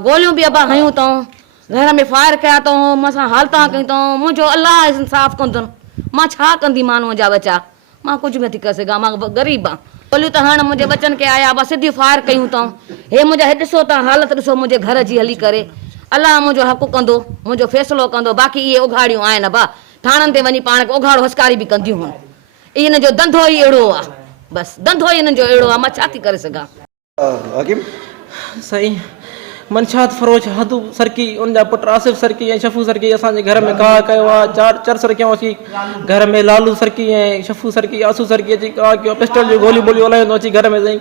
गोलियों भी अबा हयूं तो घर में फायर कया तो मसा हालता कई तो मुझो अल्लाह इंसाफ कंदन मां छा कंदी मानो जा बचा मां कुछ भी थी कर सगा मां गरीब आ गोलियों तो हाने मुझे बचन के आया बस सीधी फायर कयूं तो हे मुझे हे ॾिसो ता हालत ॾिसो मुझे घर जी हली करे अल्लाह मुझो हक़ कंदो मुझो फैसलो कंदो बाकी ये उघाड़ियूं आहिनि बा थाणनि ते वञी पाण खे उघाड़ो हस्कारी भी कंदियूं हुन इन जो धंधो ही अहिड़ो आ बस धंधो ही इन जो अहिड़ो आ मां छा थी करे सघां हकीम सही मनशात फरोज हदू सरकी उनजा पुट आसिफ सरकी ऐं शफू सरकी असांजे घर में कहा कयो आहे चार सरकियूं अची घर में लालू सरकी ऐं शफू सरकी आसू सरकी अची कहा कयो पिस्टल जी गोली बोली हलाईंदो अची घर में साईं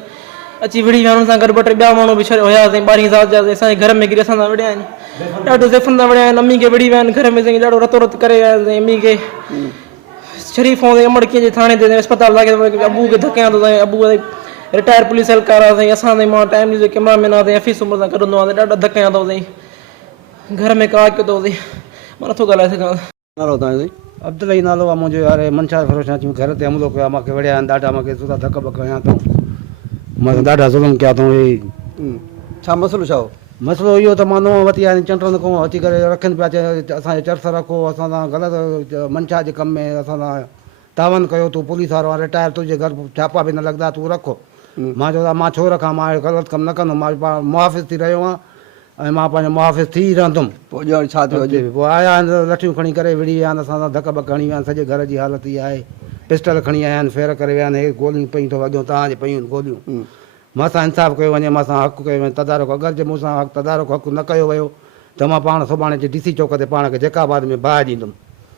अची विड़ी विया हुन सां गॾु ॿ टे ॿिया माण्हू बि हुया साईं 12 साल जा असांजे घर में गिरी असां सां विड़िया आहिनि ॾाढो ज़ैफ़नि सां विड़िया आहिनि अम्मी खे विड़ी विया आहिनि घर में साईं ॾाढो रतो रत करे विया आहिनि साईं अम्मी खे शरीफ़ ऐं अमड़कीअ जे थाणे ते अस्पताल लाॻे अबू खे धकियां थो साईं अबू रिटायर पुलिस एहलकार आहे साईं असां मां टाइम जो कैमरामैन आहे साईं ऑफिस उमिरि सां कढंदो आहे ॾाढा धकियां अथव साईं घर में का कयो अथव साईं मां नथो ॻाल्हाए सघां नालो तव्हांजो साईं अब्दुल ई नालो आहे मुंहिंजो यार मनशात फरोश अची घर ते हमिलो कयो आहे मूंखे विड़िया आहिनि ॾाढा मूंखे सुठा धक बक कया अथऊं मां ॾाढा ज़ुल्म कया अथऊं छा मसइलो छा हो मसइलो इहो त मां नओं वठी आया चंडनि खां अची करे रखनि पिया चए असांजे चर्स रखो असां सां ग़लति मनशा जे कम में असां सां तावन कयो तूं पुलिस वारो आहे रिटायर तुंहिंजे घर छापा बि न लॻंदा तूं रखो मां चयो मां छो रखां मां ग़लति कमु न कंदुमि मां मुहाफ़िज़ थी रहियो आहियां ऐं मां पंहिंजो मुहाफ़िज़ थी रहंदुमि पोइ ॼण छा थियो अॼु पोइ आया आहिनि लठियूं खणी करे विड़ी विया आहिनि असां सां धक बक हणी विया आहिनि सॼे घर जी हालत इहा आहे पिस्टल खणी आया आहिनि फेर करे विया आहिनि हे गोलियूं पयूं अथव अॻियां तव्हांजे पयूं आहिनि गोलियूं मां इंसाफ़ कयो वञे मां हक़ कयो वञे तदारक अगरि जे मूंसां तदारक हक़ न कयो वियो त मां पाण सुभाणे जे DC चौक ते पाण खे जैकाबाद में बाहि ॾींदुमि